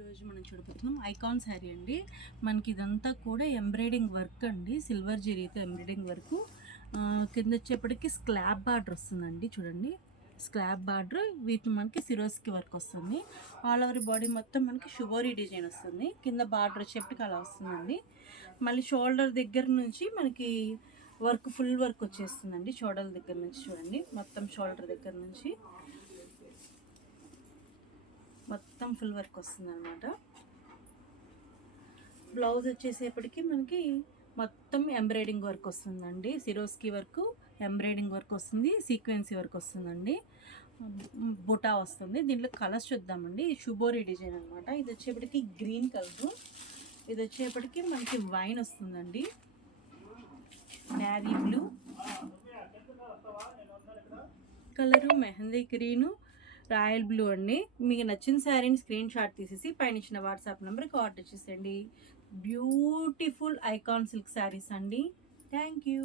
ఈరోజు మనం చూడబోతున్నాం ఐకాన్ శారీ అండి. మనకి ఇదంతా కూడా ఎంబ్రాయిడింగ్ వర్క్ అండి, సిల్వర్ జరీతో ఎంబ్రాయిడింగ్ వర్క్. కింద వచ్చేప్పటికి స్లాబ్ బార్డర్ వస్తుందండి. చూడండి, స్లాబ్ బార్డర్ వీటి మనకి సిరోస్కి వర్క్ వస్తుంది. ఆల్ ఓవర్ బాడీ మొత్తం మనకి షుబోరీ డిజైన్ వస్తుంది. కింద బార్డర్ వచ్చేప్పటికి అలా వస్తుందండి. మళ్ళీ షోల్డర్ దగ్గర నుంచి మనకి వర్క్, ఫుల్ వర్క్ వచ్చేస్తుందండి. షోల్డర్ దగ్గర నుంచి చూడండి, మొత్తం షోల్డర్ దగ్గర నుంచి మొత్తం ఫుల్ వర్క్ వస్తుంది అనమాట. బ్లౌజ్ వచ్చేసేపటికి మనకి మొత్తం ఎంబ్రాయిడింగ్ వర్క్ వస్తుందండి. సిరోస్కి వర్క్, ఎంబ్రాయిడింగ్ వర్క్ వస్తుంది, సీక్వెన్సీ వర్క్ వస్తుందండి, బుటా వస్తుంది. దీంట్లో కలర్స్ చూద్దామండి. షుబోరీ డిజైన్ అనమాట. ఇది వచ్చేప్పటికి గ్రీన్ కలర్, ఇది వచ్చేప్పటికి మనకి వైన్ వస్తుందండి, navy blue colour, mehndi green, royal blue అండి. మీకు నచ్చిన శారీని స్క్రీన్ షాట్ తీసేసి పైన ఇచ్చిన వాట్సాప్ నెంబర్కి ఆర్డర్ చేసేయండి. బ్యూటిఫుల్ ఐకాన్ సిల్క్ శారీస్ అండి. Thank you.